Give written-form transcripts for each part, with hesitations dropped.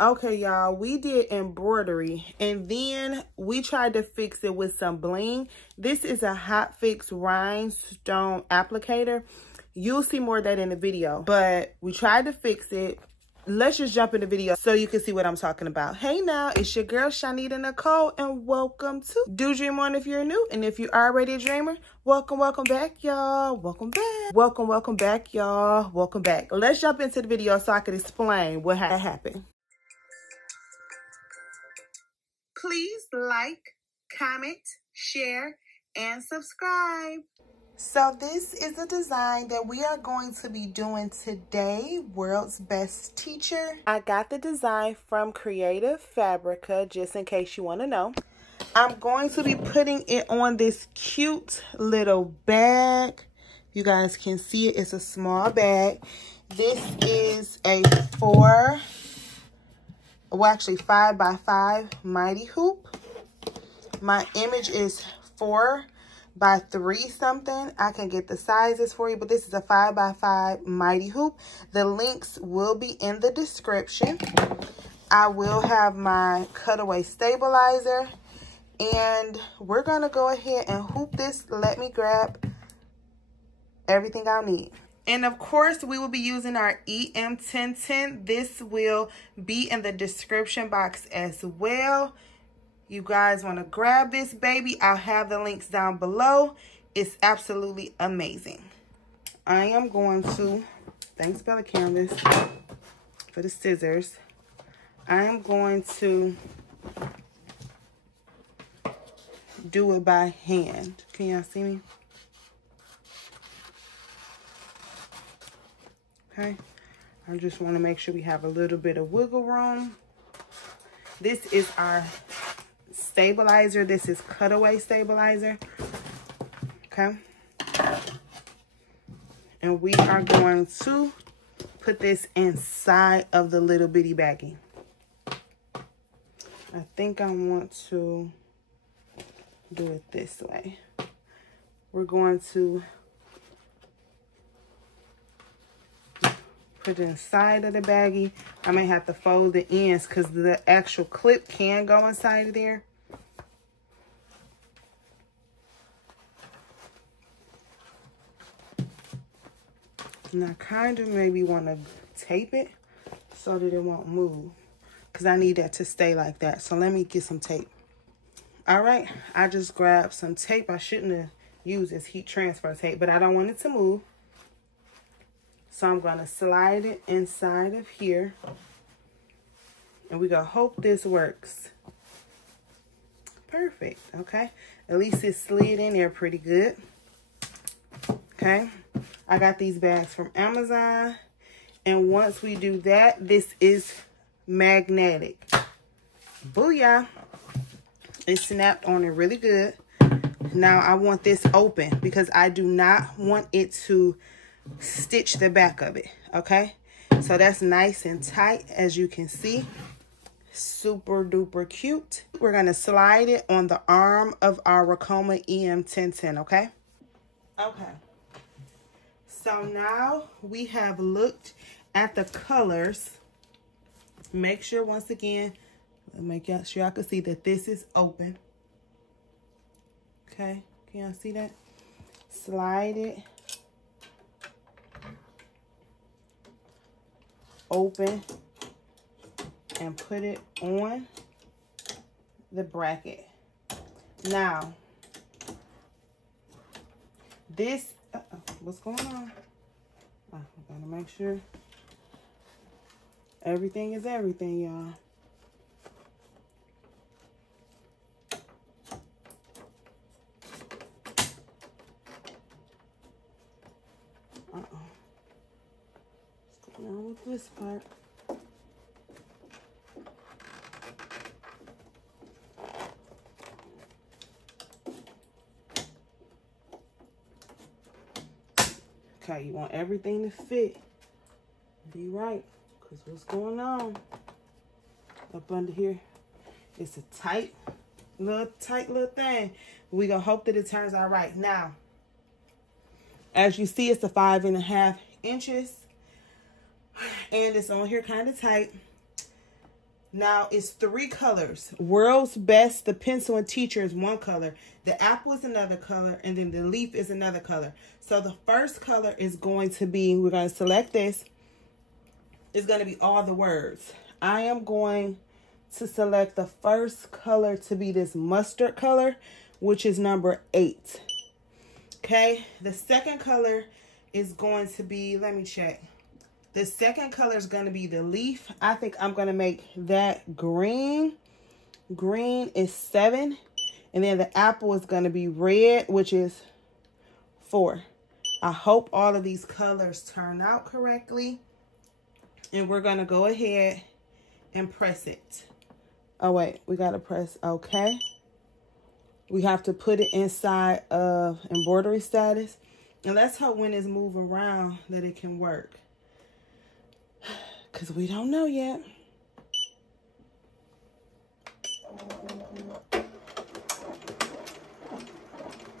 Okay, y'all, we did embroidery and then we tried to fix it with some bling. This is a Hot Fix rhinestone applicator. You'll see more of that in the video, but we tried to fix it. Let's just jump in the video so you can see what I'm talking about. Hey now, it's your girl ChonitaNicole and welcome to Do Dream On if you're new. And if you're already a dreamer, welcome back, y'all. Welcome back. Welcome back, y'all. Welcome back. Let's jump into the video so I can explain what happened. Please like, comment, share, and subscribe. So this is a design that we are going to be doing today, World's Best Teacher. I got the design from Creative Fabrica, just in case you want to know. I'm going to be putting it on this cute little bag. You guys can see it. It's a small bag. This is a 5x5 mighty hoop. My image is 4x3 something. I can get the sizes for you, but this is a 5x5 mighty hoop. The links will be in the description. I will have my cutaway stabilizer, and we're gonna go ahead and hoop this. Let me grab everything I'll need. And of course, we will be using our EM1010. This will be in the description box as well. You guys want to grab this baby, I'll have the links down below. It's absolutely amazing. I am going to, thanks Bella Canvas for the scissors. I am going to do it by hand. Can y'all see me? Okay, I just want to make sure we have a little bit of wiggle room. This is our stabilizer. This is cutaway stabilizer. Okay, and we are going to put this inside of the little bitty baggie. I think I want to do it this way. We're going to put it inside of the baggie. I may have to fold the ends because the actual clip can go inside of there. And I kind of maybe want to tape it so that it won't move, because I need that to stay like that. So let me get some tape. All right, I just grabbed some tape. I shouldn't have used this heat transfer tape, but I don't want it to move. So I'm going to slide it inside of here. And we're going to hope this works. Perfect. Okay. At least it slid in there pretty good. Okay. I got these bags from Amazon. And once we do that, this is magnetic. Booyah. It snapped on it really good. Now I want this open because I do not want it to stitch the back of it. Okay, so that's nice and tight, as you can see. Super duper cute. We're gonna slide it on the arm of our Ricoma EM1010. Okay, so now we have looked at the colors. Make sure, once again, make sure I can see that this is open. Okay, can y'all see that? Slide it open and put it on the bracket. Now, this, what's going on? I gotta make sure everything is everything, y'all. Now with this part. Okay, you want everything to fit. Be right, because what's going on up under here? It's a tight little thing. We're gonna hope that it turns out right. Now, as you see, it's a 5.5 inches. And it's on here kind of tight. Now, it's 3 colors. World's Best, the pencil and teacher is 1 color. The apple is another color. And then the leaf is another color. So the first color is going to be, we're going to select this. It's going to be all the words. I am going to select the first color to be this mustard color, which is number 8. Okay. The second color is going to be, let me check. The second color is going to be the leaf. I think I'm going to make that green. Green is 7. And then the apple is going to be red, which is 4. I hope all of these colors turn out correctly. And we're going to go ahead and press it. Oh, wait. We got to press OK. We have to put it inside of embroidery status. And let's hope when it's moving around that it can work. Because we don't know yet.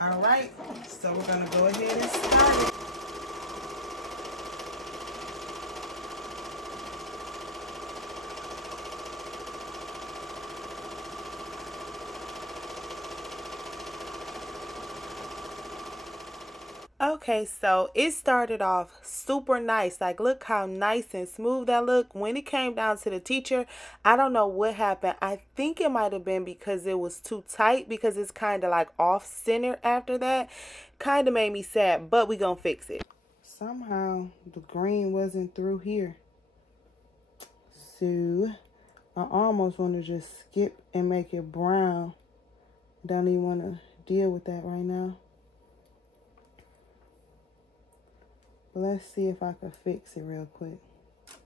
All right. So we're going to go ahead and start it. Okay, so it started off super nice. Like, look how nice and smooth that looked. When it came down to the teacher, I don't know what happened. I think it might have been because it was too tight, because it's kind of like off center after that. Kind of made me sad, but we gonna fix it. Somehow the green wasn't through here. So I almost want to just skip and make it brown. Don't even want to deal with that right now. Let's see if I can fix it real quick.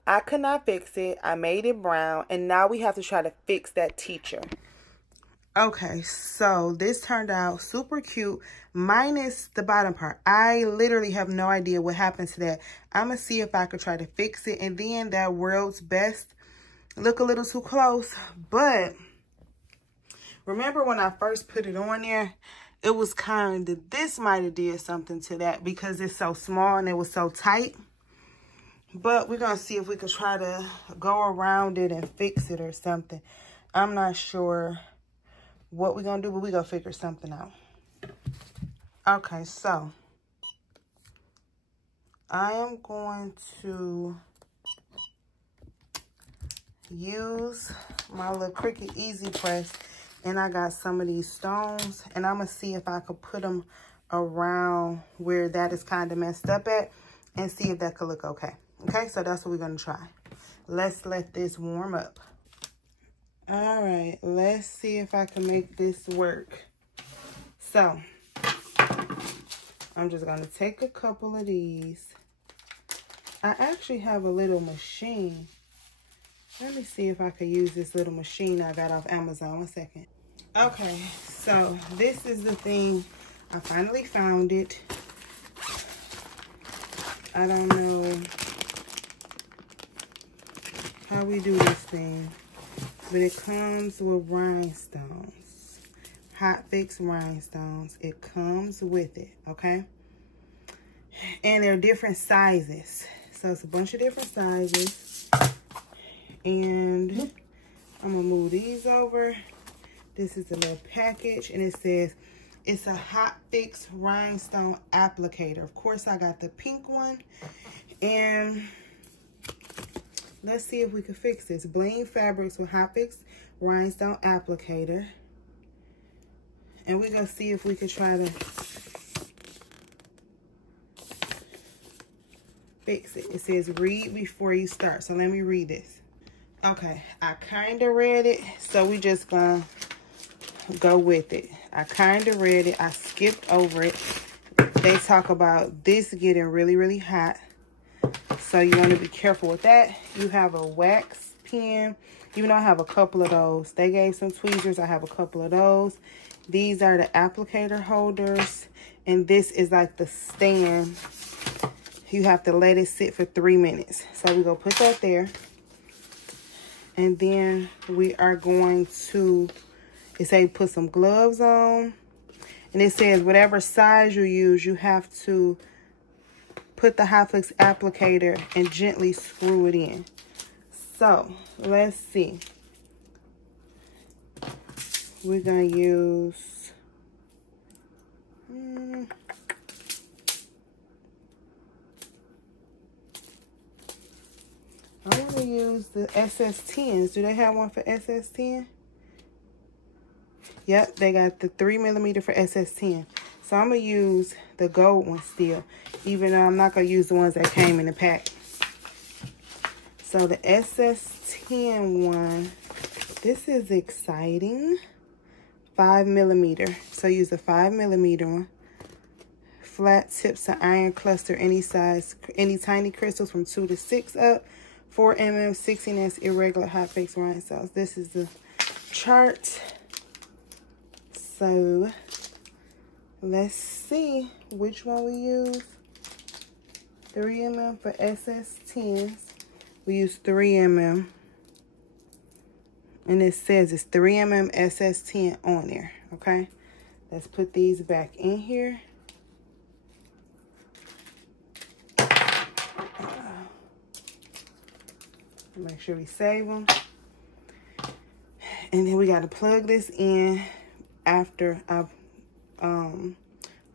I could not fix it. I made it brown. And now we have to try to fix that teacher. Okay, so this turned out super cute. Minus the bottom part. I literally have no idea what happened to that. I'm going to see if I could try to fix it. And then that World's Best look a little too close. But remember when I first put it on there? It was kind of, this might have did something to that because it's so small and it was so tight. But we're going to see if we could try to go around it and fix it or something. I'm not sure what we're going to do, but we're going to figure something out. Okay, so I am going to use my little Cricut Easy Press. And I got some of these stones. And I'm going to see if I could put them around where that is kind of messed up at. And see if that could look okay. Okay, so that's what we're going to try. Let's let this warm up. All right, let's see if I can make this work. So, I'm just going to take a couple of these. I actually have a little machine. Let me see if I could use this little machine I got off Amazon. 1 second. Okay, so this is the thing. I finally found it. I don't know how we do this thing, but it comes with rhinestones. Hot fix rhinestones. It comes with it, okay? And they're different sizes. So it's a bunch of different sizes. And I'm going to move these over. This is a little package. And it says, it's a hot fix rhinestone applicator. Of course, I got the pink one. And let's see if we can fix this. Bling fabrics with hot fix rhinestone applicator. And we're going to see if we can try to fix it. It says, read before you start. So let me read this. Okay, I kind of read it, so we just gonna go with it. I kind of read it. I skipped over it. They talk about this getting really, really hot. So you want to be careful with that. You have a wax pen. Even though I have a couple of those. They gave some tweezers. I have a couple of those. These are the applicator holders. And this is like the stand. You have to let it sit for 3 minutes. So we're going to put that there. And then we are going to, it says put some gloves on. And it says whatever size you use, you have to put the hot fix applicator and gently screw it in. So let's see. we're gonna use I want to use the SS10s. Do they have one for SS10? Yep, they got the 3mm for SS10. So I'm going to use the gold one still, even though I'm not going to use the ones that came in the pack. So the SS10 one, this is exciting. 5mm. So use the 5mm one. Flat tips to iron cluster any size, any tiny crystals from 2 to 6 up. 4mm 16S irregular hot baked rhinestones. This is the chart. So let's see which one we use. 3mm for SS10s. We use 3mm. And it says it's 3mm SS10 on there. Okay. Let's put these back in here. Make sure we save them. And then we got to plug this in after I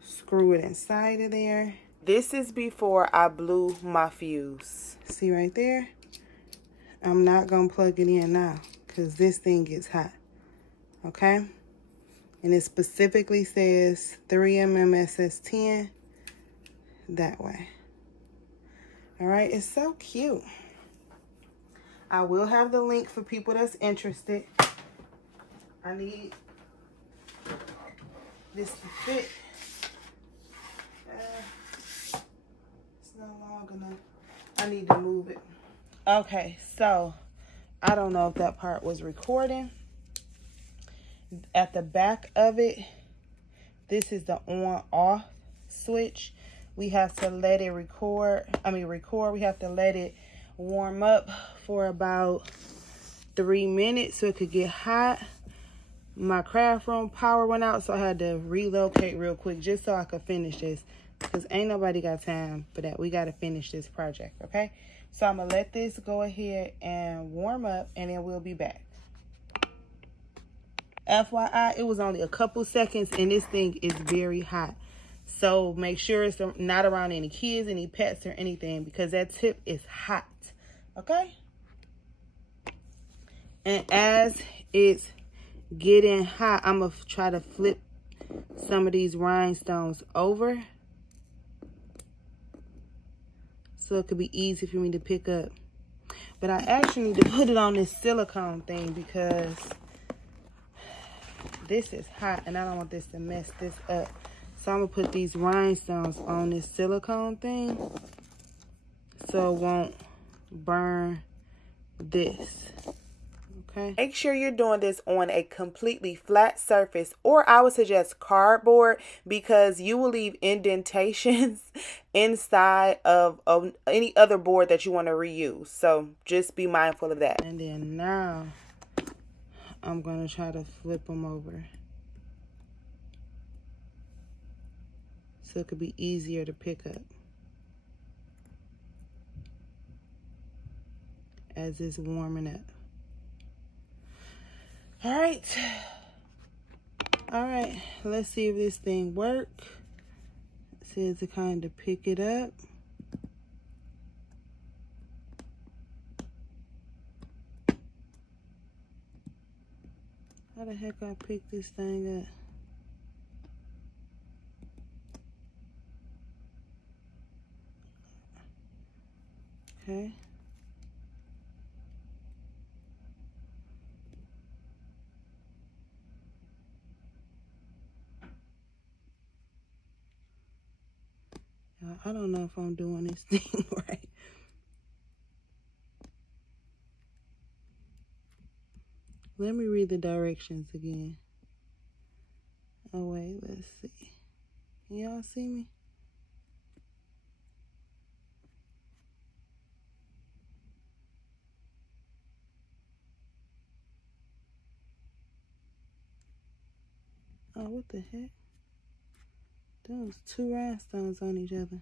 screw it inside of there. This is before I blew my fuse. See right there? I'm not going to plug it in now because this thing gets hot. Okay? And it specifically says 3mm SS10 that way. All right? It's so cute. I will have the link for people that's interested. I need this to fit. It's no long enough. I need to move it. Okay, so I don't know if that part was recording. At the back of it, this is the on-off switch. We have to let it record. We have to let it warm up for about 3 minutes so it could get hot. My craft room power went out, so I had to relocate real quick just so I could finish this, because ain't nobody got time for that. We got to finish this project, okay? So I'm gonna let this go ahead and warm up, and then we'll be back. FYI, it was only a couple seconds, and this thing is very hot. So make sure it's not around any kids, any pets, or anything, because that tip is hot. Okay? And as it's getting hot, I'm going to try to flip some of these rhinestones over so it could be easy for me to pick up. But I actually need to put it on this silicone thing because this is hot and I don't want this to mess this up. So I'm going to put these rhinestones on this silicone thing so it won't burn this. Okay. Make sure you're doing this on a completely flat surface, or I would suggest cardboard, because you will leave indentations inside of any other board that you want to reuse. So just be mindful of that. And then now I'm going to try to flip them over so it could be easier to pick up as it's warming up. All right, let's see if this thing works. It says to kind of pick it up. How the heck I pick this thing up? Okay. I don't know if I'm doing this thing right. Let me read the directions again. Oh, wait, let's see. Can y'all see me? Oh, what the heck? Those two rhinestones on each other.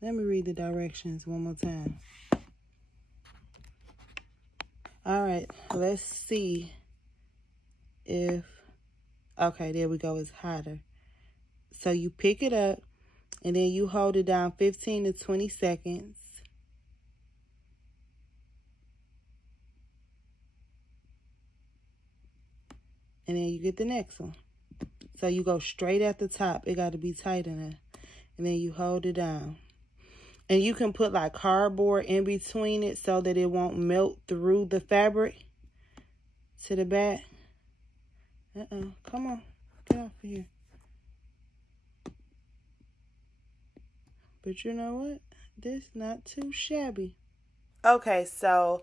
Let me read the directions one more time. All right, let's see if, okay, there we go, it's hotter. So you pick it up and then you hold it down 15 to 20 seconds. And then you get the next one. So you go straight at the top. It got to be tight enough. And then you hold it down. And you can put like cardboard in between it so that it won't melt through the fabric to the back. Come on. Get off of here. But you know what? This not too shabby. Okay, so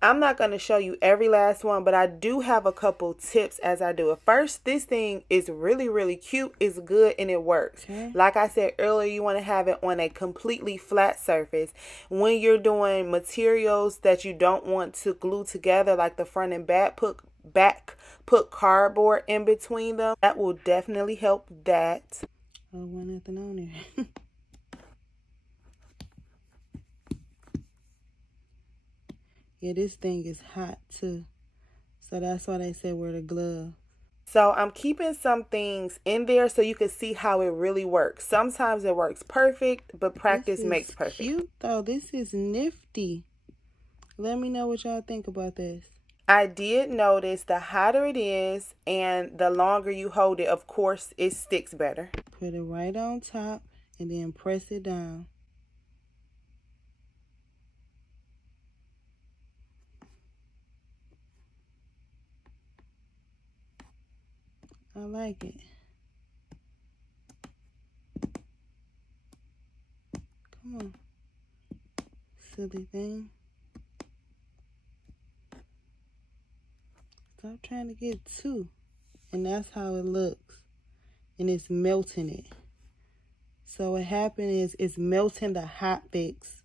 I'm not going to show you every last one, but I do have a couple tips as I do it. First, this thing is really, really cute. It's good and it works. Okay. Like I said earlier, you want to have it on a completely flat surface. When you're doing materials that you don't want to glue together, like the front and back, put cardboard in between them. That will definitely help that. Oh, nothing on there. Yeah, this thing is hot too. So that's why they say wear the glove. So I'm keeping some things in there so you can see how it really works. Sometimes it works perfect, but practice makes perfect. This is cute though. This is nifty. Let me know what y'all think about this. I did notice the hotter it is and the longer you hold it, of course, it sticks better. Put it right on top and then press it down. I like it. Come on. Silly thing. Stop trying to get two. And that's how it looks. And it's melting it. So what happened is it's melting the hot fix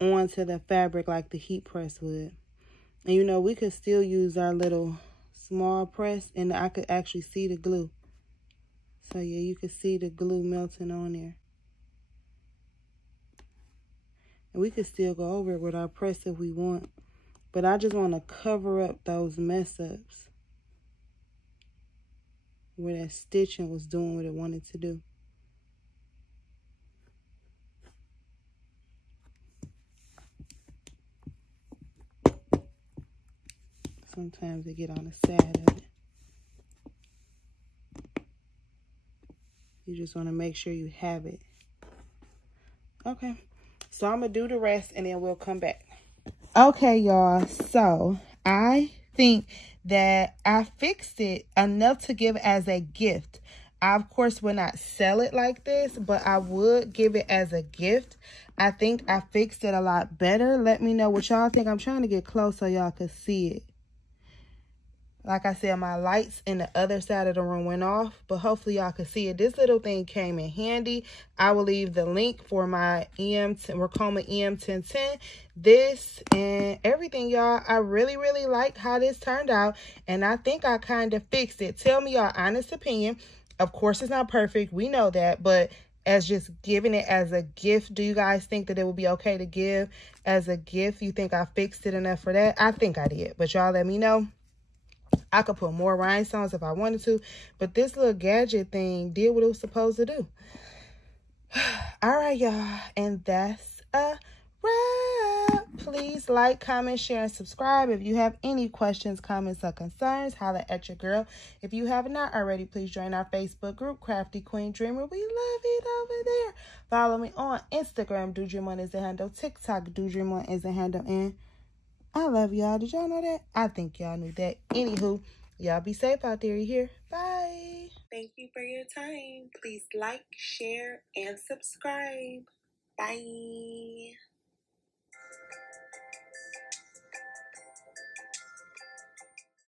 onto the fabric like the heat press would. And you know, we could still use our little small press and I could actually see the glue. So yeah, you could see the glue melting on there. And we could still go over it with our press if we want. But I just want to cover up those mess ups where that stitching was doing what it wanted to do. Sometimes they get on the side of it. You just want to make sure you have it. Okay, so I'm going to do the rest and then we'll come back. Okay, y'all, so I think that I fixed it enough to give as a gift. I, of course, will not sell it like this, but I would give it as a gift. I think I fixed it a lot better. Let me know what y'all think. I'm trying to get close so y'all can see it. Like I said, my lights in the other side of the room went off, but hopefully y'all can see it. This little thing came in handy. I will leave the link for my Ricoma EM1010. This and everything, y'all. I really, really like how this turned out, and I think I kind of fixed it. Tell me your honest opinion. Of course, it's not perfect. We know that, but as just giving it as a gift, do you guys think that it would be okay to give as a gift? You think I fixed it enough for that? I think I did, but y'all let me know. I could put more rhinestones if I wanted to, but this little gadget thing did what it was supposed to do. All right, y'all, and that's a wrap. Please like, comment, share, and subscribe. If you have any questions, comments, or concerns, holla at your girl. If you have not already, please join our Facebook group, Crafty Queen Dreamer. We love it over there. Follow me on Instagram, Dreamon is the handle. TikTok, Dreamon is the handle, and I love y'all. Did y'all know that? I think y'all knew that. Anywho, y'all be safe out there. You hear? Bye. Thank you for your time. Please like, share, and subscribe. Bye.